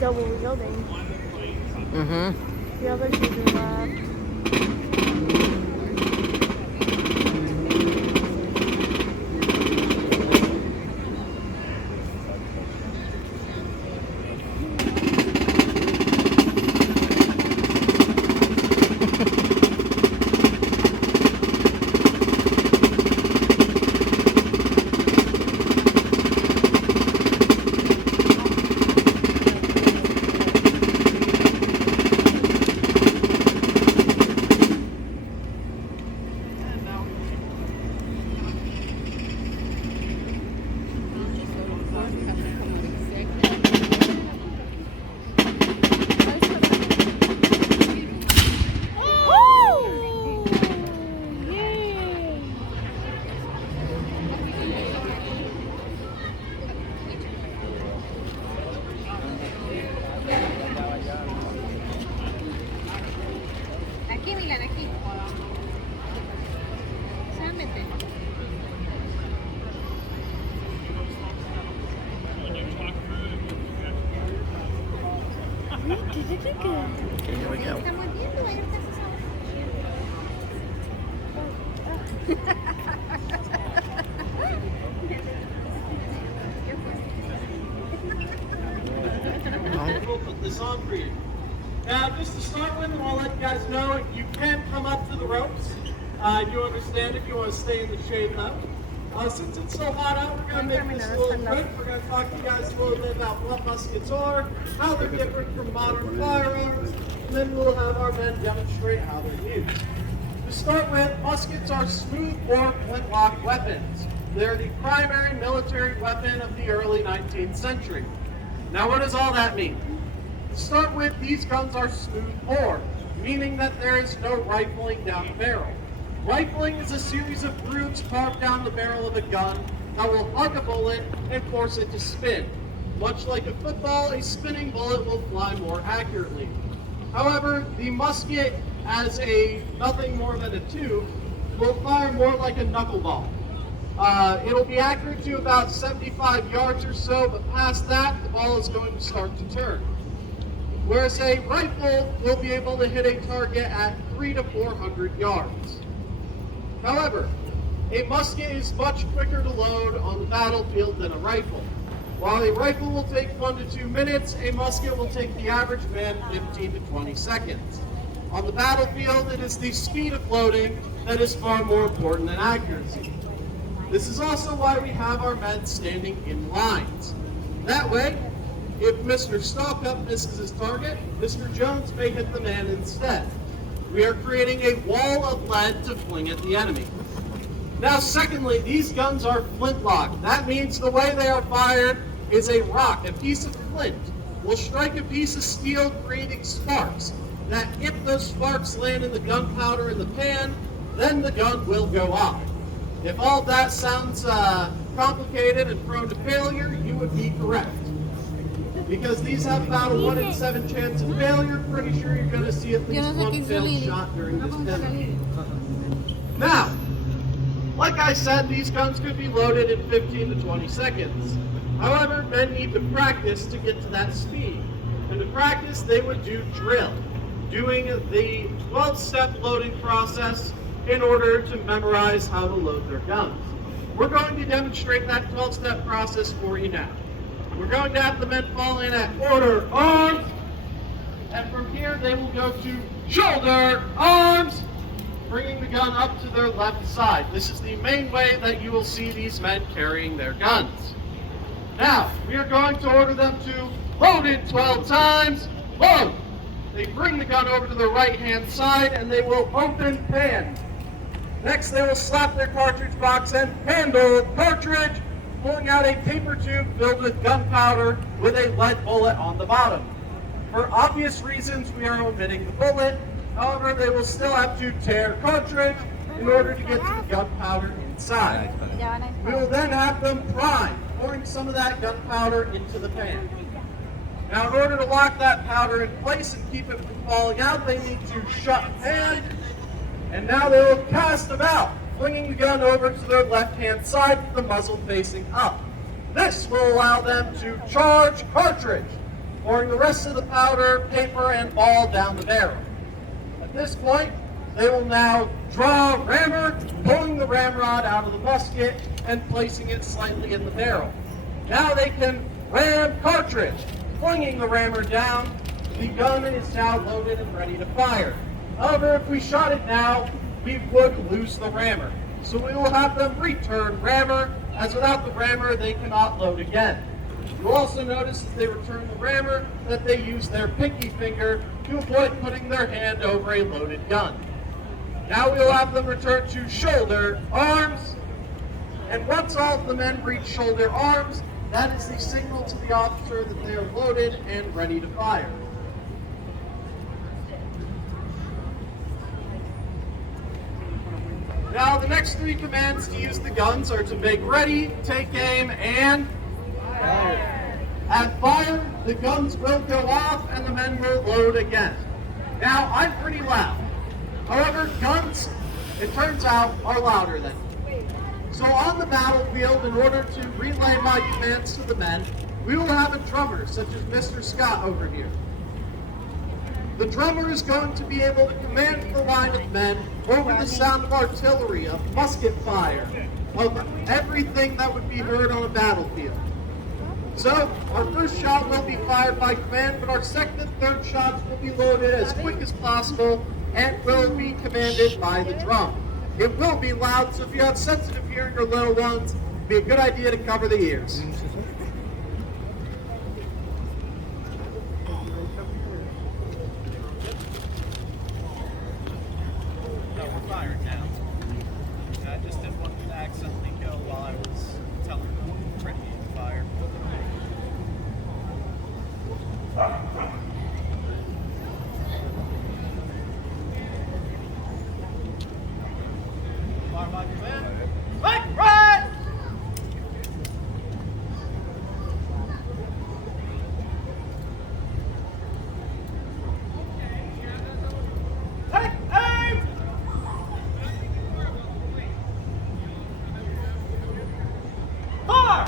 double wielding. Mm-hmm. The other shooter left. Aquí, Milan, aquí. Sámete. Okay, here we go. Estamos viendo, ahí está We'll put this on for you. Now, just to start with, and I'll let you guys know, you can come up to the ropes. I do understand if you want to stay in the shade though. Since it's so hot out, we're going to make this a little quick. We're going to talk to you guys a little bit about what muskets are, how they're different from modern firearms, and then we'll have our men demonstrate how they're used. To start with, muskets are smooth-bore flintlock weapons. They're the primary military weapon of the early 19th century. Now, what does all that mean? To start with, these guns are smooth-bore, meaning that there is no rifling down the barrel. Rifling is a series of grooves carved down the barrel of a gun that will hug a bullet and force it to spin. Much like a football, a spinning bullet will fly more accurately. However, the musket, as a nothing more than a tube, will fire more like a knuckleball. It'll be accurate to about 75 yards or so, but past that, the ball is going to start to turn. Whereas a rifle will be able to hit a target at 300 to 400 yards. However, a musket is much quicker to load on the battlefield than a rifle. While a rifle will take 1 to 2 minutes, a musket will take the average man 15 to 20 seconds. On the battlefield, it is the speed of loading that is far more important than accuracy. This is also why we have our men standing in lines. That way, if Mr. Stalkup misses his target, Mr. Jones may hit the man instead. We are creating a wall of lead to fling at the enemy. Now, secondly, these guns are flintlock. That means the way they are fired is a rock, a piece of flint, will strike a piece of steel, creating sparks. That if those sparks land in the gunpowder in the pan, then the gun will go off. If all that sounds complicated and prone to failure, you would be correct. Because these have about a 1 in 7 chance of failure, pretty sure you're going to see at least one failed shot during this demo. Now, like I said, these guns could be loaded in 15 to 20 seconds. However, men need to practice to get to that speed. And to practice, they would do drill, doing the 12-step loading process in order to memorize how to load their guns. We're going to demonstrate that 12-step process for you now. We're going to have the men fall in at order, arms, and from here they will go to shoulder, arms, bringing the gun up to their left side. This is the main way that you will see these men carrying their guns. Now, we are going to order them to load it 12 times, load. They bring the gun over to the right-hand side and they will open pan. Next, they will slap their cartridge box and handle cartridge, pulling out a paper tube filled with gunpowder with a lead bullet on the bottom. For obvious reasons, we are omitting the bullet. However, they will still have to tear cartridge in order to get to the gunpowder inside. We will then have them prime, pouring some of that gunpowder into the pan. Now, in order to lock that powder in place and keep it from falling out, they need to shut the pan. And now they will cast about, flinging the gun over to their left-hand side with the muzzle facing up. This will allow them to charge cartridge. pouring the rest of the powder, paper, and ball down the barrel. At this point, they will now draw rammer, pulling the ramrod out of the musket and placing it slightly in the barrel. Now they can ram cartridge, flinging the rammer down. The gun is now loaded and ready to fire. However, if we shot it now, we would lose the rammer. So we will have them return rammer, as without the rammer, they cannot load again. You'll also notice as they return the rammer that they use their pinky finger to avoid putting their hand over a loaded gun. Now we'll have them return to shoulder, arms, and once all of the men reach shoulder, arms, that is the signal to the officer that they are loaded and ready to fire. Now the next three commands to use the guns are to make ready, take aim, and fire. At fire, the guns will go off and the men will load again. Now I'm pretty loud. However, guns, it turns out, are louder than me. So on the battlefield, in order to relay my commands to the men, we will have a drummer, such as Mr. Scott over here. The drummer is going to be able to command the line of men over the sound of artillery, of musket fire, of everything that would be heard on a battlefield. So, our first shot will be fired by command, but our second and third shots will be loaded as quick as possible and will be commanded by the drum. It will be loud, so if you have sensitive hearing or little ones, it'd be a good idea to cover the ears. No, we're firing now. I just didn't want to accidentally go while I was telling them to ready to fire. Fire by command. Right, right! Take aim! Fire!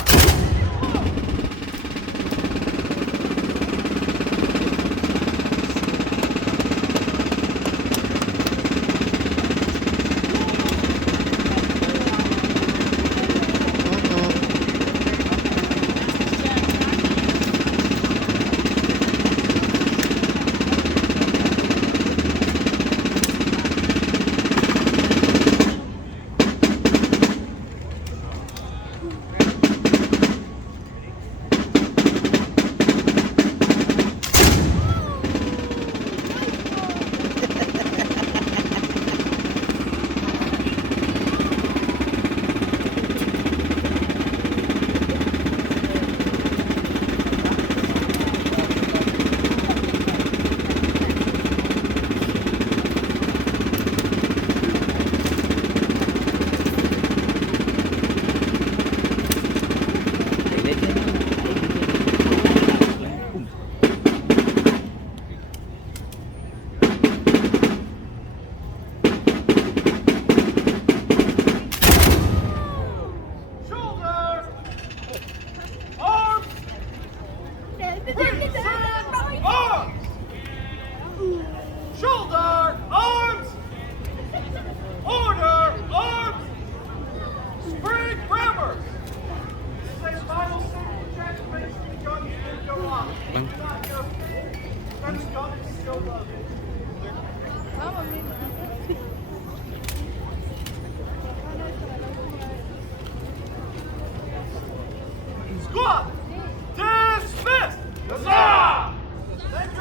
Shoulder! Arms! Arms! Shoulder! Arms! Order! Arms! Spring rammer! This is a final signal check to make sure the gun is go off. If it's not your friend's gun is still loaded. Squad!